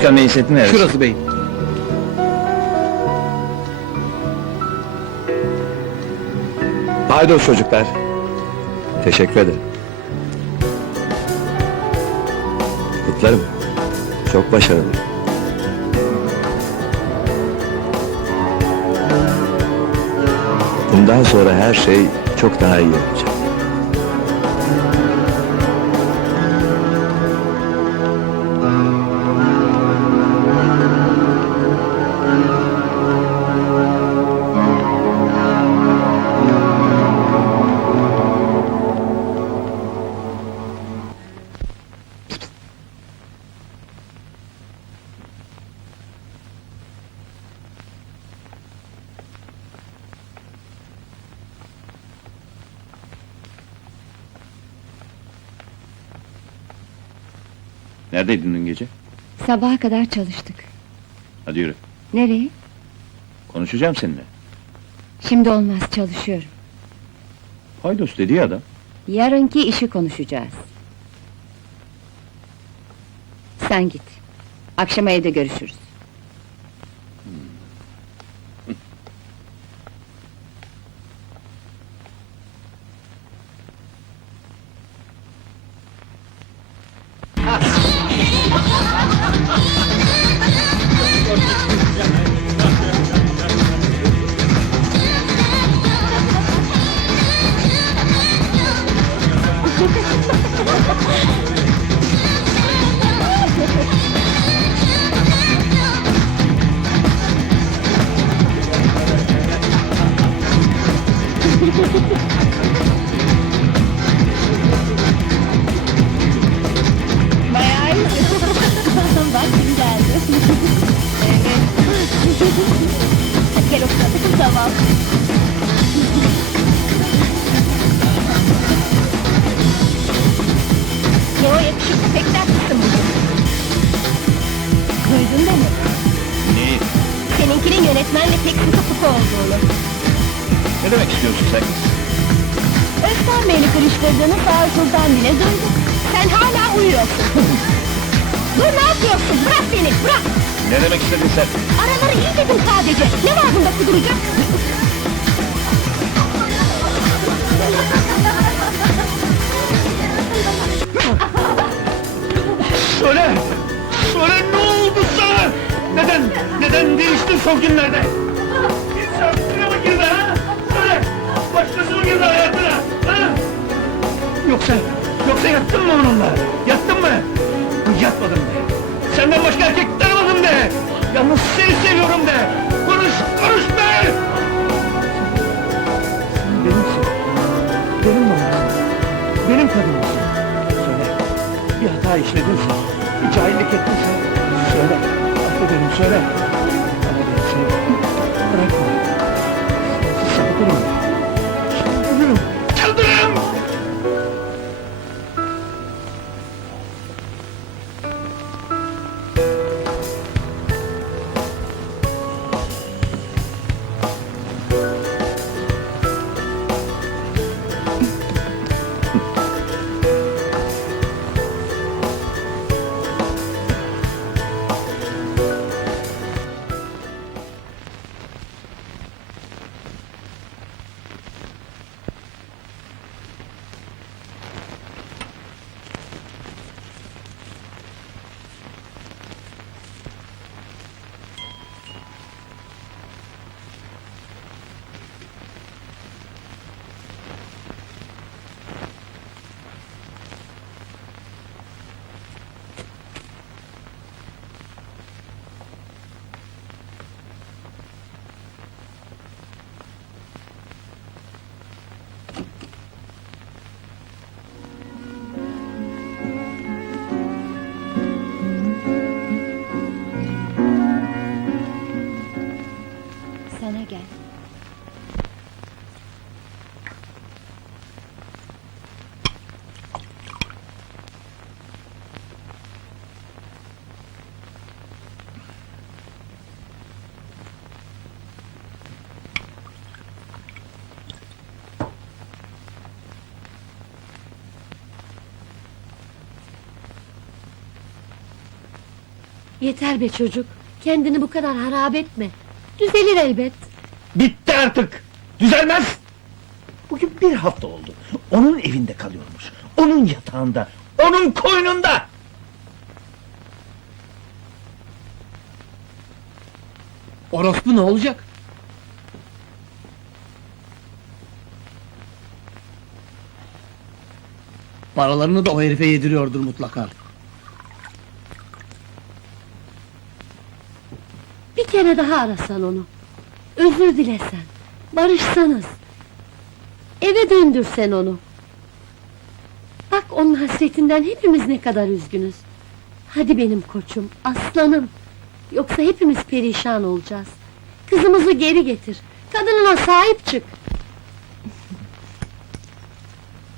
Başkan Bey'in seti neresi? Şurası beyim. Haydi çocuklar. Teşekkür ederim. Kutlarım. Çok başarılı. Bundan sonra her şey çok daha iyi olacak. Neredeydin dün gece? Sabaha kadar çalıştık. Hadi yürü. Nereye? Konuşacağım seninle. Şimdi olmaz, çalışıyorum. Paydos dediği adam. Yarınki işi konuşacağız. Sen git. Akşama evde görüşürüz. Seninkinin yönetmenle sıkı fıkı olduğunu. Ne demek istiyorsun sen? Özkan Bey'le karıştırdığını Sağ Sultan bile duydu. Sen hala uyuyorsun. Dur ne yapıyorsun? Bırak beni, bırak! Ne demek istedin sen? Araları iyi dedim sadece. Ne var bunda kuduracak? Söyle! Söyle ne? Neden? Neden değiştin son günlerde? İnsan suya mı girdi ha? Söyle! Başkası mı girdi hayatına? Ha? Yoksa, yoksa yattın mı onunla? Yattın mı? Yatmadım de. Senden başka erkek tanımadım de. Yalnız seni seviyorum de. Konuş, konuş be! Sen benimsin. Benim babamsın. Benim kadınımsın. Söyle. Bir hata işledinse, bir cahillik ettinse. 不给你们说的。Yeter be çocuk. Kendini bu kadar harap etme. Düzelir elbet. Bitti artık! Düzelmez! Bugün bir hafta oldu. Onun evinde kalıyormuş. Onun yatağında, onun koynunda! Orospu ne olacak? Paralarını da o herife yediriyordur mutlaka. Bir kere daha arasan onu. Özür dilesen. Barışsanız. Eve döndürsen onu. Bak onun hasretinden hepimiz ne kadar üzgünüz. Hadi benim koçum, aslanım. Yoksa hepimiz perişan olacağız. Kızımızı geri getir. Kadınına sahip çık.